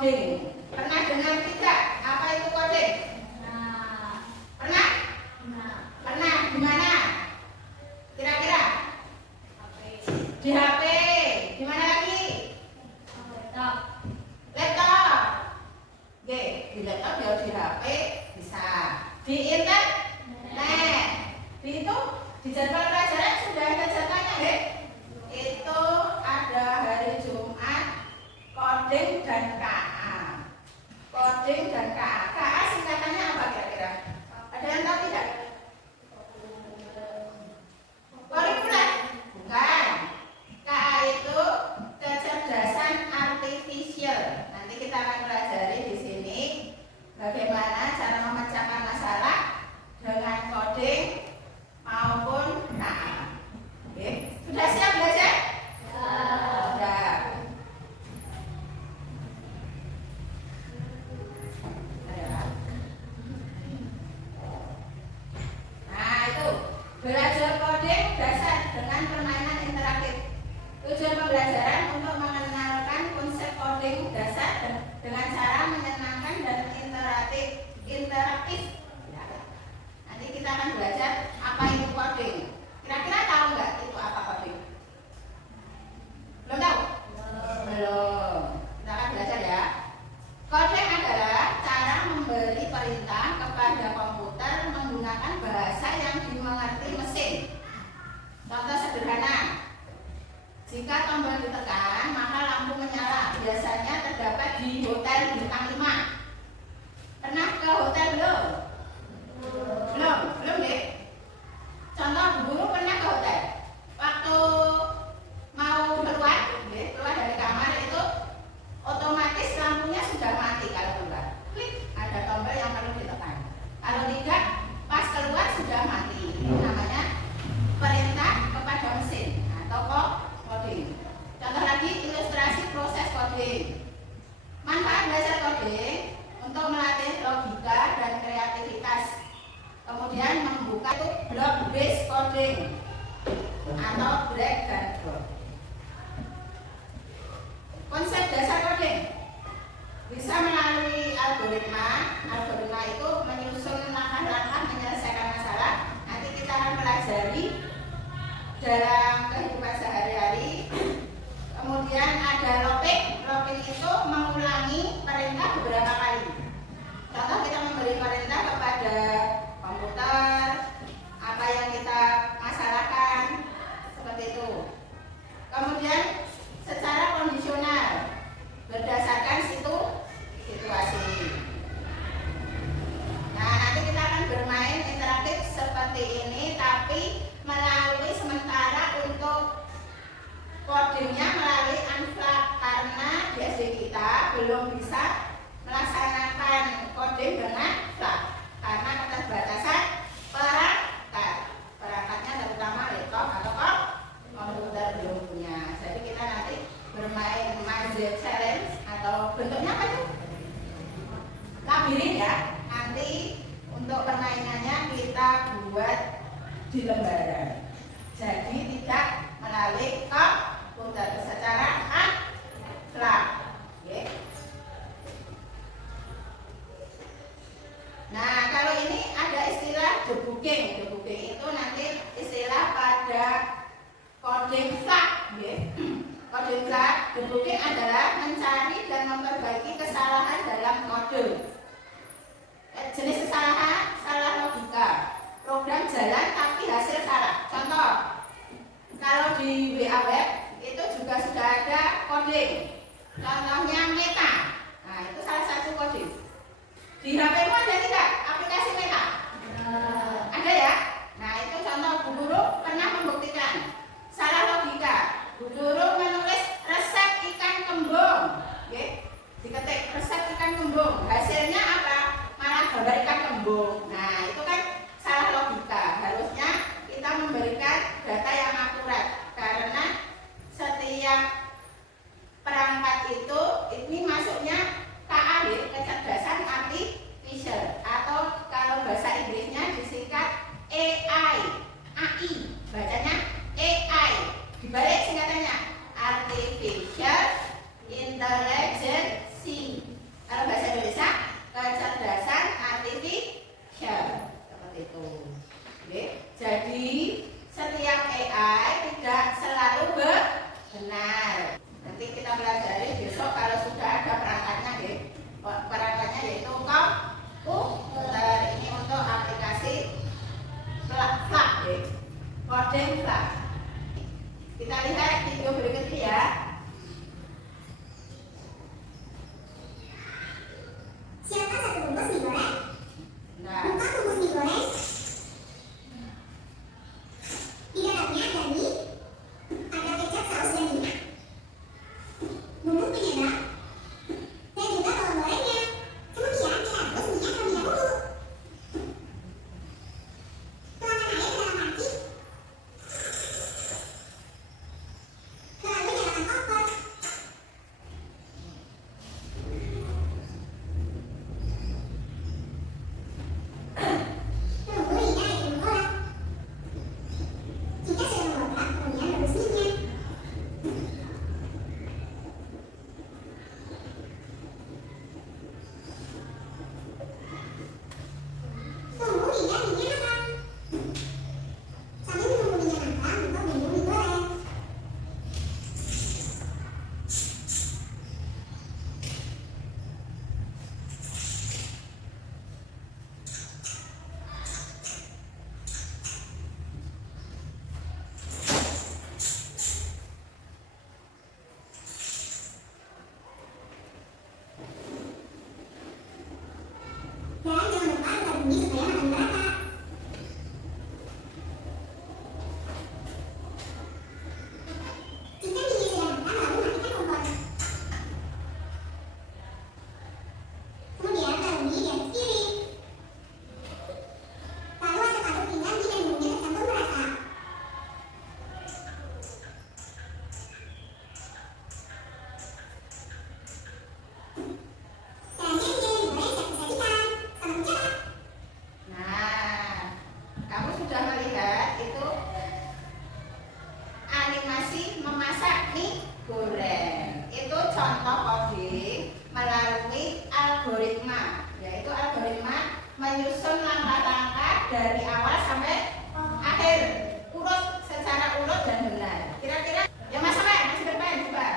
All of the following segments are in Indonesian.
coding. Pernah dengar tidak apa itu coding? Pernah? Pernah. Di mana? Kira-kira? Di HP. Di mana lagi? Laptop. Oke, di laptop ya, di HP bisa. Di internet. Di itu di jadwal pelajaran sudah ada jadwalnya, deh. Itu ada hari Jumat, coding dan KA. Coding dan KA. KA singkatannya apa kira-kira? Ada yang tahu tidak? Kurikuler? Bukan. KA itu kecerdasan artifisial. Nanti kita akan pelajari di sini bagaimana cara memecahkan masalah dengan coding maupun KA. Oke, sudah siap belajar? Sudah. Nah, itu belajar coding dasar dengan permainan interaktif. Tujuan pembelajaran untuk mengenalkan konsep coding dasar dengan cara menyenangkan dan interaktif. Nanti kita akan belajar apa itu coding. Kira-kira tahu nggak itu apa coding? Belum tahu? Belum. Kita akan belajar ya. Coding adalah cara memberi perintah kepada komputer menggunakan bahasa yang dimengerti mesin. Contoh sederhana. Jika tombol ditekan, maka lampu menyala. Biasanya terdapat di hotel bintang 5. Pernah ke hotel belum? Belum deh. Contoh guru pernah ke hotel. Waktu mau keluar dari kamar itu otomatis lampunya sudah mati kalau keluar. Klik, ada tombol yang perlu ditekan. Kalau tidak, pas keluar sudah mati. Ini namanya perintah kepada mesin atau coding. Contoh lagi ilustrasi proses coding. Manfaat belajar coding untuk melatih logika dan kreativitas. Kemudian membuka itu block based coding atau drag dan drop. Konsep dasar coding bisa melalui algoritma. Algoritma itu menyusun langkah-langkah menyelesaikan masalah. Nanti kita akan pelajari dalam kehidupan sehari-hari. Kemudian ada looping. Looping itu mengulangi perintah beberapa kali. Contoh kita memberi perintah kepada komputer apa yang kita masalahkan, seperti itu. Kemudian secara kondisional berdasarkan situasi. Nah, nanti kita akan bermain interaktif seperti ini, tapi melalui sementara untuk codingnya melalui unflag karena di SD kita belum bisa melaksanakan coding dengan flag karena keterbatasan perangkatnya terutama laptop atau komputer belum punya. Jadi kita nanti bermain Magic Challenge atau bentuknya apa itu? Labirin ya. Nanti untuk permainannya kita buat di lembaran. Jadi tidak melalui komputer, secara unflag. Okay. Nah, kalau ini ada istilah debugging. Debugging itu nanti istilah pada coding flag. Coding flag, debugging adalah mencari dan memperbaiki kesalahan dalam kode. Jenis kesalahan, salah logika. Program jalan tapi hasil salah. Contoh, kalau di WA web itu juga sudah ada coding. Contohnya meta. Nah, itu salah satu coding. Di HP-mu ada tidak aplikasi meta? Ada ya? Nah, itu contoh Bu Guru pernah membuktikan salah logika. Bu Guru menulis resep ikan kembung. Diketik resep ikan kembung. Hasilnya apa? Malah gambar ikan kembung. Nah, itu kan salah logika. Harusnya kita memberikan data yang akurat karena setiap perangkat itu ini masuknya KA, kecerdasan artifisial atau Kodeng sak. Kita lihat video berikutnya ya. Siapa satu bungkus mie goreng? Nah, Buka bungkus mie goreng. Di dalamnya ada mie, ada kecap, saus, dan minyak. Bumbu penyedap dan juga bawang gorengnya. Kemudian kita rebus minyak terlebih dahulu. Tuangkan air ke dalam panci. Lalu nyalakan kompor. Tunggu hingga air mengkolak. Jika sudah mengkolak, kemudian rebus minyak. Tunggu hingga minyak matang. Sambil menunggu minyak matang, buka bumbu mie goreng. Dan jangan lupa buka bumbu supaya makin merata. Jika minyak sudah matang, lalu matikan kompor. Kemudian taruh mie di atas piring. Lalu aduk-aduk hingga mie dan bumbunya tercampur merata. Dan jadi mie goreng siap disajikan. Selamat mencoba. nah, kamu sudah melihat itu animasi memasak mie goreng. Itu contoh coding melalui algoritma, yaitu algoritma menyusun langkah-langkah dari awal sampai akhir, urut secara urut dan benar. Kira-kira yang masih bermain coba.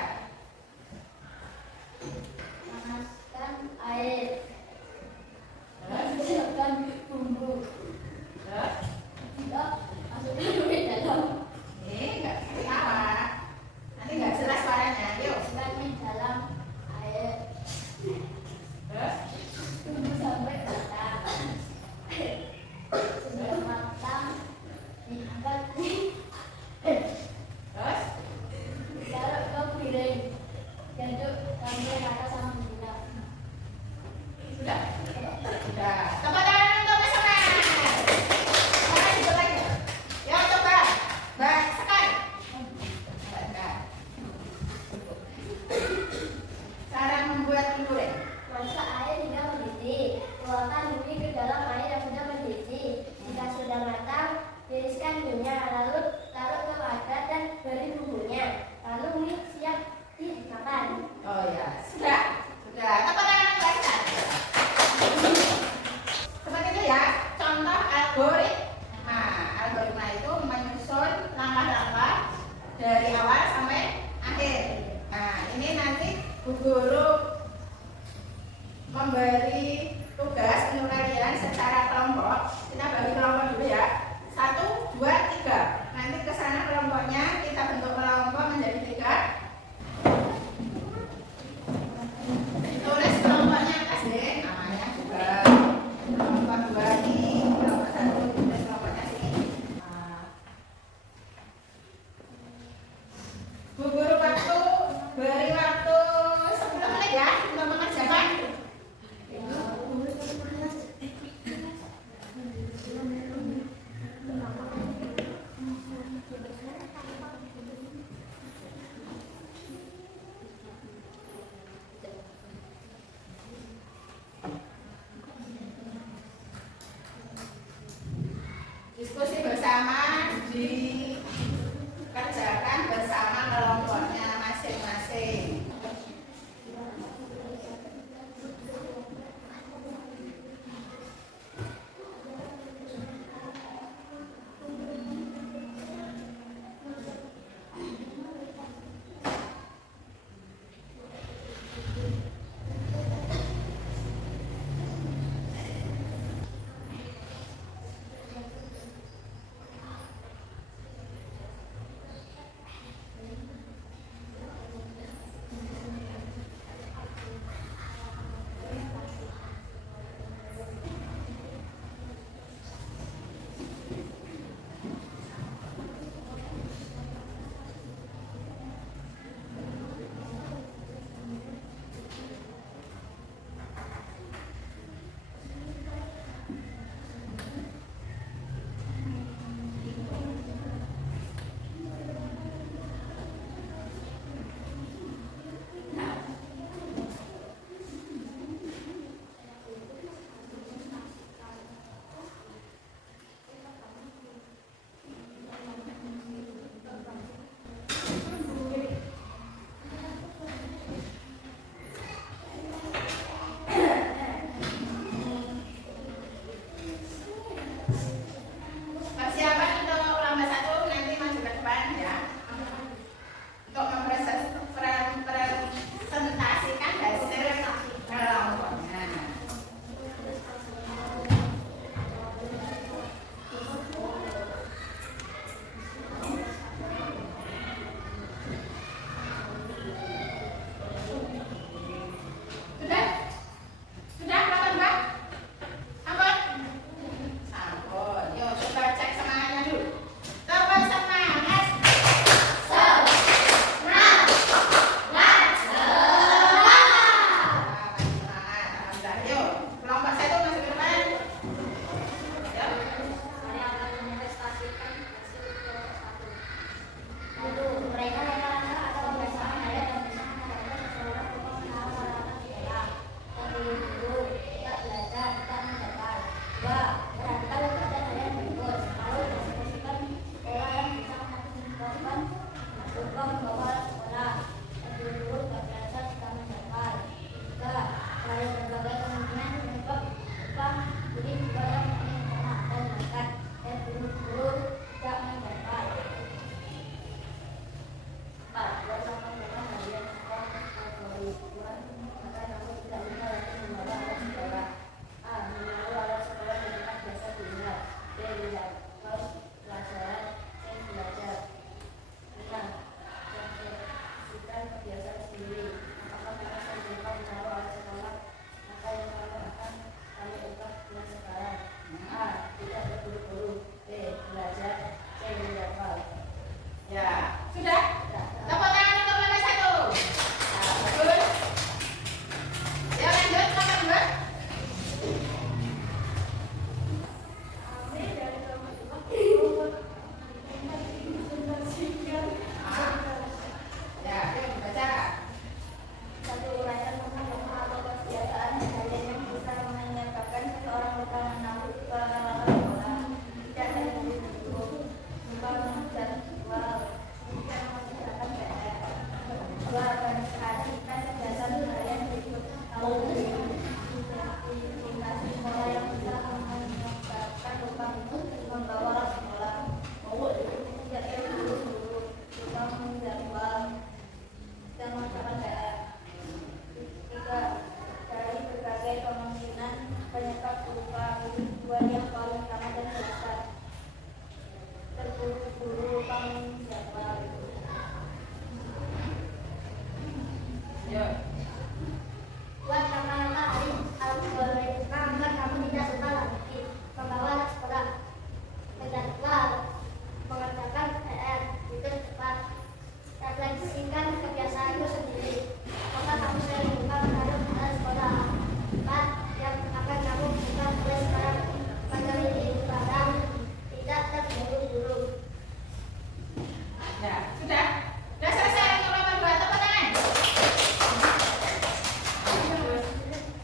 Panaskan air. Terus, Siapkan bumbu. terus, Tidak, masukkan ke dalam. nggak ketawa. Nanti nggak jelas suaranya. Yuk, Masukkan mie dalam air. terus, Tunggu sampai matang. Sudah matang, diangkat. terus. Taruh ke piring. Aduk sampai rata sama gula. Sudah. Sudah. Tepuk tangan untuk Mas Seman. Sekarang ikut lagi. Ya coba. Mbak Sekar. Mbak Sekar. Cara membuat mie goreng. Masak air hingga mendidih. Tuangkan mie ke dalam air yang sudah mendidih. Jika sudah matang, tiriskan mie-nya, lalu taruh ke wadah dan beri bumbunya. Lalu mie siap dimakan. Oh ya, sudah. Sudah. Tepuk tangan untuk Mbak Sekar. Seperti itu ya, contoh algoritma. Algoritma itu menyusun langkah-langkah dari awal sampai akhir. Nah, ini nanti Bu Guru memberi tugas untuk kalian secara kelompok. Kita bagi kelompok dulu ya. 1, 2, 3. Nanti ke sana kelompoknya kita bentuk kelompok menjadi 3. Tulis kelompoknya atas deh, namanya juga. Kelompok 2 nih, kelompok 1 tulis kelompoknya sini. Bu Guru beri waktu 10 menit ya untuk mengerjakan. Diskusi bersama dikerjakan bersama kelompoknya masing-masing. Persiapan untuk lomba 1 nanti maju ke depan ya. Untuk mempresentasikan hasil kelompoknya. Sudah? Sudah kapan, Mbak? Ampun? Sampun. Yuk coba cek semangatnya dulu. Coba semangat. Semangat. Yuk, kelompok 1 masuk ke depan. Yuk. Mari akan memanifestasikan hasil kelompok 1. Untuk mereka rata-rata ada pembiasaan daya dan bisa mengadakan seseorang pemahaman peralatan sekolah. Yang dulu, tidak belajar, tidak mendapat. 2. Perhatikan lembaga daya berikut. Lalu distribusikan sekolah yang bisa menyebabkan berupa membawa sekolah. Yang dulu, tidak belajar, tidak mendapat. 3. Dari berbagai kemungkinan penyebab berupa jadi juga yang terkena dan makan. Yang dulu, tidak mendapat. 4. Bersama dengan harian sekolah keperluan maka namun tidak bisa lagi membawa alat sekolah. A. Membawa alat sekolah di tempat biasa tinggal. B. Tidak kaos pelajaran. C. Belajar. 5. Memperhatikan kebiasaan sendiri. Apakah kita sendiri menaruh alat sekolah maka yang kamu akan kami ubah dengan sekarang. A. Tidak terburu-buru. B. Belajar. C. Menghafal. Ya, sudah? Tepuk tangan untuk lomba 1. Bagus. Ya, lanjut lomba 2. Kami dari kelompok 2 Ya, yuk baca. satu uraian tentang norma atau kebiasaan harian yang bisa menyebabkan seseorang lupa menaruh peralatan sekolah tidak dari guru lupa mengajar jadwal tidak mengerjakan PR. 2. Memperhatikan kebiasaan harian berikut. Lalu identifikasi sekolah yang bisa menyebabkan lupa membawa alat sekolah. Tidak dari guru lupa menjadwal dan mengerjakan PR. 3. Dari berbagai kemungkinan penyebab berupa dua yang paling utama dan dasar. Terburu-buru lupa menjadwal. Yuk. Buat kata-kata hari algoritma agar kamu tidak suka lagi membawa anak sekolah. Menjadwal, mengerjakan PR itu cepat. Refleksikan kebiasaanmu sendiri. Apakah kamu sering lupa menaruh alat sekolah? 4. Yang akan kamu buka mulai sekarang. Meneliti barang, tidak terburu-buru. Ya, sudah? Sudah selesai untuk lomba 2. Tepuk tangan.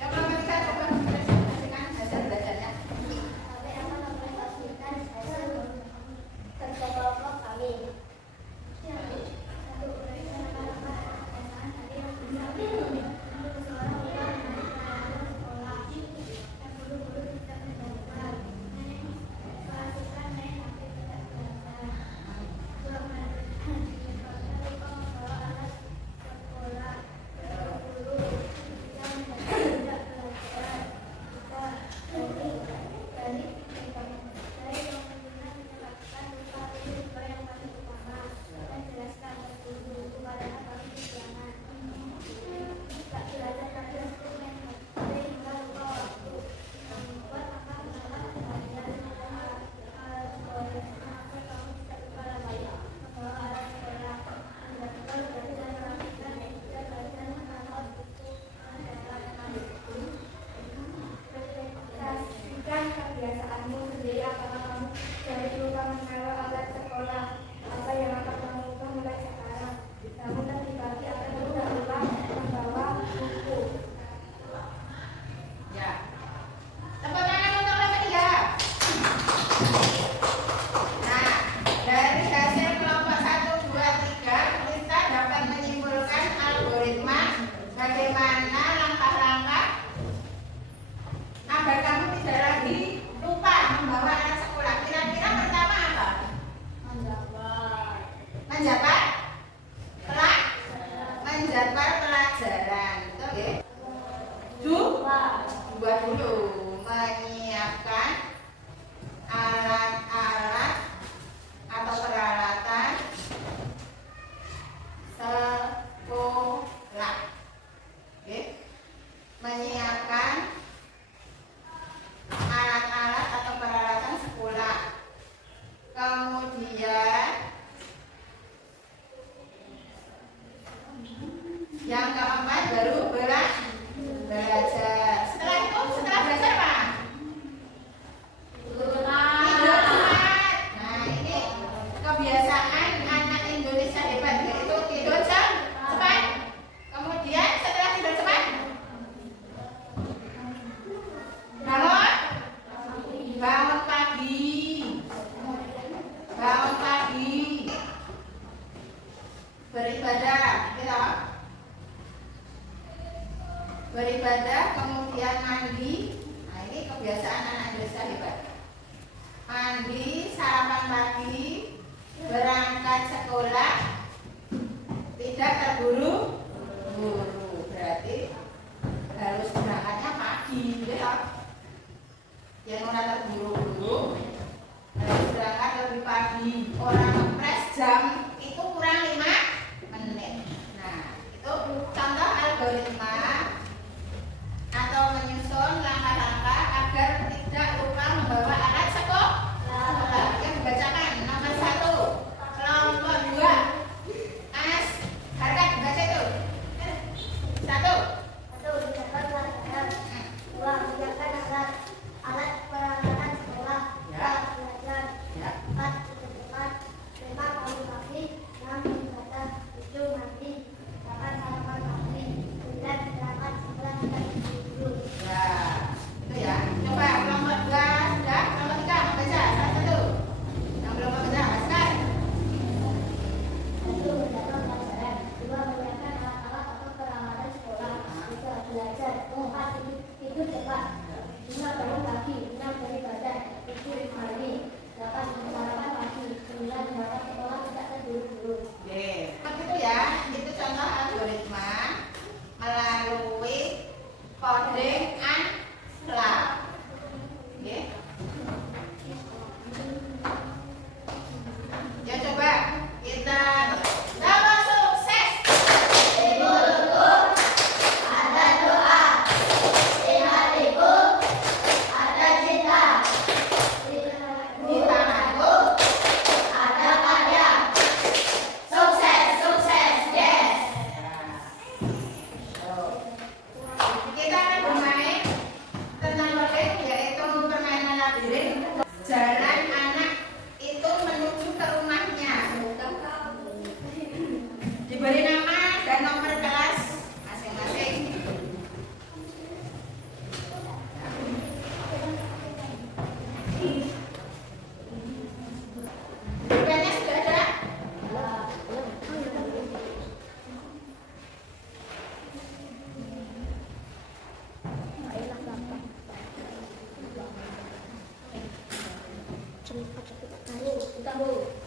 Yang lomba 3 coba mempresentasikan hasil belajarnya. Kami akan mempresentasikan hasil kerja kelompok kami. Kebiasaanmu sendiri, apakah kamu dari lupa menaruh alat sekolah? Apa yang akan kamu ubah mulai sekarang? Namun tadi pagi akan tidak lupa membawa buku. Ya. Tepuk tangan untuk lomba 3. Nah, dari hasil kelompok 1, 2, 3 kita dapat menyimpulkan algoritma bagaimana langkah-langkah agar kamu tidak lagi lupa membawa alat kebiasaan anak Indonesia hebat. Mandi, sarapan pagi, berangkat sekolah, tidak terburu-buru. Berarti harus berangkatnya pagi, ya. Yang orang terburu-buru harus berangkat lebih pagi. Orang ngepres jam itu kurang 5 menit. Nah, itu contoh algoritma atau menyusun langkah-langkah agar tidak lupa membawa alat sekolah. Yang dibacakan nomor 1, kelompok 2. As, harga dibaca itu. 1. Menyiapkan pelajaran. 2. Menyiapkan alat peralatan sekolah. Ya. 4. Belajar. Ya. 4. Cepat. 5. Bangun pagi. 6. Beribadah. 7. Mandi. 8. Sarapan pagi. 9. Berangkat sekolah dan tidur. Ya, itu ya. Coba kelompok 2 sudah, kelompok 3 membaca salah satu. Yang belum membaca, bacakan. 1. Menyiapkan pelajaran. 2. Menyiapkan alat-alat atau peralatan sekolah. 3. Belajar. 4. Tidur cepat. 5. Bangun pagi. 6. Beribadah. 7. Mandi. 8. Sarapan pagi. 9. Berangkat sekolah tidak terburu-buru. Oke, itu ya. Itu contoh algoritma melalui coding ankla. Oke. Ya coba kita doa sukses. Ada doa, di hatiku ada cinta, di tanganku ada karya. Sukses, sukses, yes. Kita akan bermain tentang coding, yaitu permainan labirin. Jalan anak itu menuju ke rumahnya. Diberi nama dan nomor kelas masing-masing. Bukannya sudah ada? Cepat, cepat. Ayo, kita Bu.